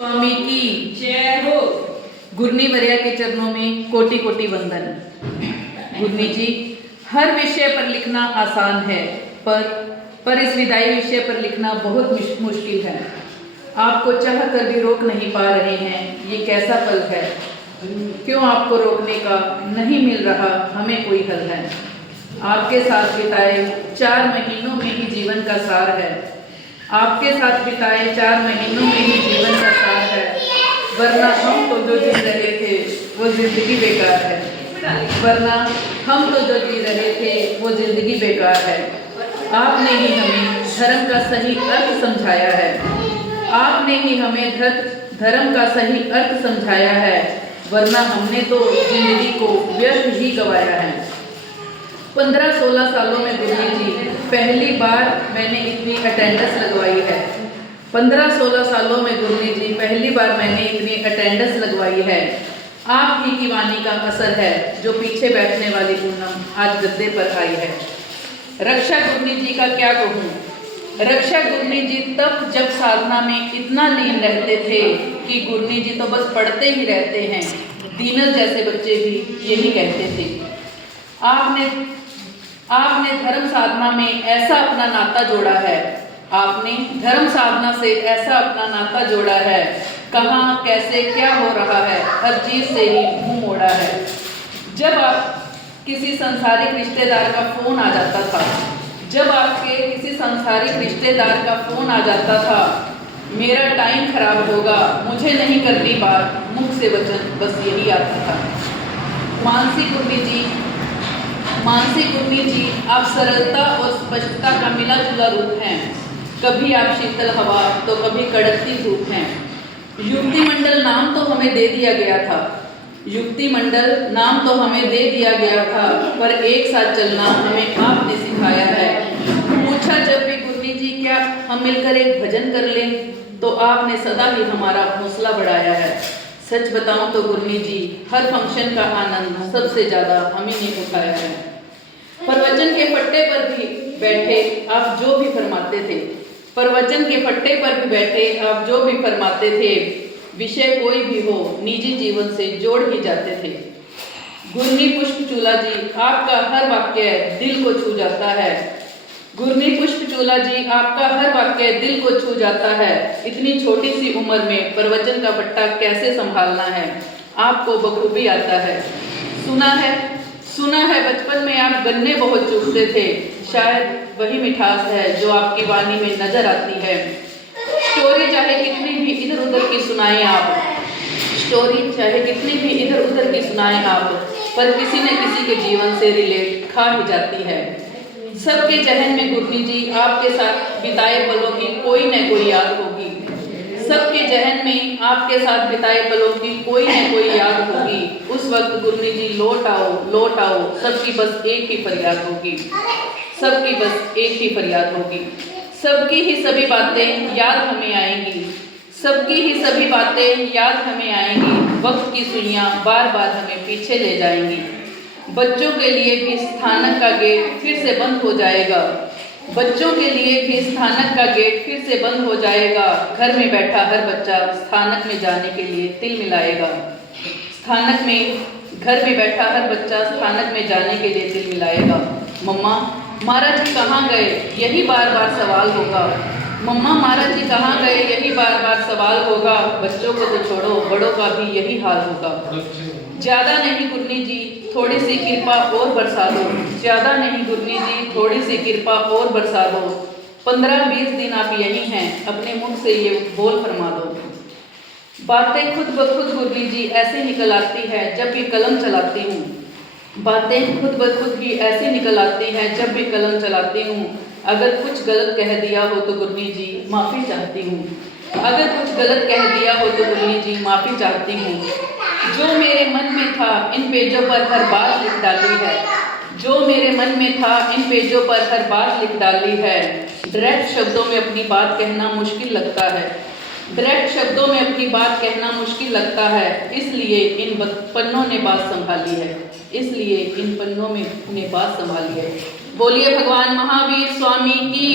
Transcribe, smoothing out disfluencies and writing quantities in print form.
स्वामी की जय हो। गुरनी वर्या के चरणों में कोटि कोटि वंदन। गुरनी जी, हर विषय पर लिखना आसान है, पर इस विदाई विषय पर लिखना बहुत मुश्किल है। आपको चाह कर भी रोक नहीं पा रहे हैं, ये कैसा पल है। क्यों आपको रोकने का नहीं मिल रहा हमें कोई हल है। आपके साथ बिताए 4 महीनों में ही जीवन का सार है। आपके साथ बिताए 4 महीनों में ही जीवन का सार है। वरना हम तो जो जी रहे थे वो जिंदगी बेकार है। वरना हम तो जो जी रहे थे वो जिंदगी बेकार है। आपने ही हमें धर्म का सही अर्थ समझाया है। आपने ही हमें धर्म का सही अर्थ समझाया है। वरना हमने तो जिंदगी को व्यर्थ ही गवाया है। 15-16 सालों में गुरनी जी पहली बार मैंने इतनी अटेंडेंस लगवाई है। 15-16 सालों में गुरनी जी पहली बार मैंने इतनी अटेंडेंस लगवाई है। आप ही की वाणी का असर है जो पीछे बैठने वाली पूनम आज गद्दे पर आई है। रक्षा गुरनी जी का क्या कहूँ। रक्षा गुरनी जी तब जब साधना में इतना लीन रहते थे कि गुरनी जी तो बस पढ़ते ही रहते हैं। दीनल जैसे बच्चे भी यही कहते थे। आपने धर्म साधना में ऐसा अपना नाता जोड़ा है। आपने धर्म साधना से ऐसा अपना नाता जोड़ा है। कहाँ कैसे क्या हो रहा है हर चीज से ही मुंह मोड़ा है। जब आप किसी संसारिक रिश्तेदार का फोन आ जाता था, जब आपके किसी संसारिक रिश्तेदार का फोन आ जाता था, मेरा टाइम खराब होगा, मुझे नहीं करनी बात, मुख से वचन बस यही आता था। मानसी गुरनी जी, आप सरलता और स्पष्टता का मिला जुला रूप हैं। कभी आप शीतल हवा तो कभी कड़कती धूप हैं। युक्ति मंडल नाम तो हमें दे दिया गया था। युक्ति मंडल नाम तो हमें दे दिया गया था, पर एक साथ चलना हमें आपने सिखाया है। पूछा जब भी गुरनी जी क्या हम मिलकर एक भजन कर लें, तो आपने सदा ही हमारा हौसला बढ़ाया है। सच बताऊं तो गुरनी जी, हर फंक्शन का आनंद सबसे ज्यादा हम ही ने उठाया है। प्रवचन के फट्टे पर भी बैठे आप जो भी फरमाते थे, प्रवचन के फट्टे पर भी बैठे आप जो भी फरमाते थे, विषय कोई भी हो निजी जीवन से जोड़ ही जाते थे। गुरनी पुष्पचूला जी, आपका हर वाक्य दिल को छू जाता है। गुरनी पुष्पचूला जी, आपका हर वाक्य दिल को छू जाता है। इतनी छोटी सी उम्र में प्रवचन का पट्टा कैसे संभालना है आपको बखूबी आता है। सुना है बचपन में आप गन्ने बहुत चूसते थे। शायद वही मिठास है जो आपकी वाणी में नजर आती है। स्टोरी चाहे कितनी भी इधर उधर की सुनाएं आप, स्टोरी चाहे कितनी भी इधर उधर की सुनाएं आप, पर किसी न किसी के जीवन से रिलेट खा ही जाती है। सबके जहन में गुरनी जी आपके साथ बिताए पलों की कोई न कोई याद होगी। सबके जहन में आपके साथ बिताए पलों की कोई न कोई याद होगी। उस वक्त गुरनी जी लौट आओ, सबकी बस एक ही फरियाद होगी। सबकी बस एक ही फरियाद होगी। सबकी ही सभी बातें याद हमें आएंगी। सबकी ही सभी बातें याद हमें आएंगी। वक्त की सुइयां बार बार हमें पीछे ले जाएंगी। बच्चों के लिए भी स्थानक का गेट फिर से बंद हो जाएगा। बच्चों के लिए भी स्थानक का गेट फिर से बंद हो जाएगा। घर में बैठा हर बच्चा स्थानक में जाने के लिए तिल मिलाएगा। घर में बैठा हर बच्चा स्थानक में जाने के लिए तिल मिलाएगा। मम्मा महाराज जी कहाँ गए, यही बार बार सवाल होगा। मम्मा महाराज जी कहाँ गए, यही बार बार सवाल होगा। बच्चों को तो छोड़ो, बड़ों का भी यही हाल होगा। ज्यादा नहीं गुरनी जी, थोड़ी सी कृपा और बरसा दो। ज्यादा नहीं गुरनी जी, थोड़ी सी कृपा और बरसा दो। 15-20 दिन आप यही हैं, अपने मुख से ये बोल फरमा दो। बातें खुद ब खुद गुरनी जी ऐसे निकल आती है जब भी कलम चलाती हूँ। बातें खुद ब खुद ही ऐसे निकल आती हैं जब भी कलम चलाती हूँ। अगर कुछ गलत कह दिया हो तो गुरनी जी माफ़ी चाहती हूँ। अगर कुछ गलत कह दिया हो तो गुरनी जी माफ़ी चाहती हूँ। जो मेरे मन में था इन पेजों पर हर बात लिख डाली है। जो मेरे मन में था इन पेजों पर हर बात लिख डाली है। डायरेक्ट शब्दों में अपनी बात कहना मुश्किल लगता है। डायरेक्ट शब्दों में अपनी बात कहना मुश्किल लगता है। इसलिए इन पन्नों ने बात संभाली है। इसलिए इन पन्नों में उन्हें बात संभाली है। बोलिए भगवान महावीर स्वामी की।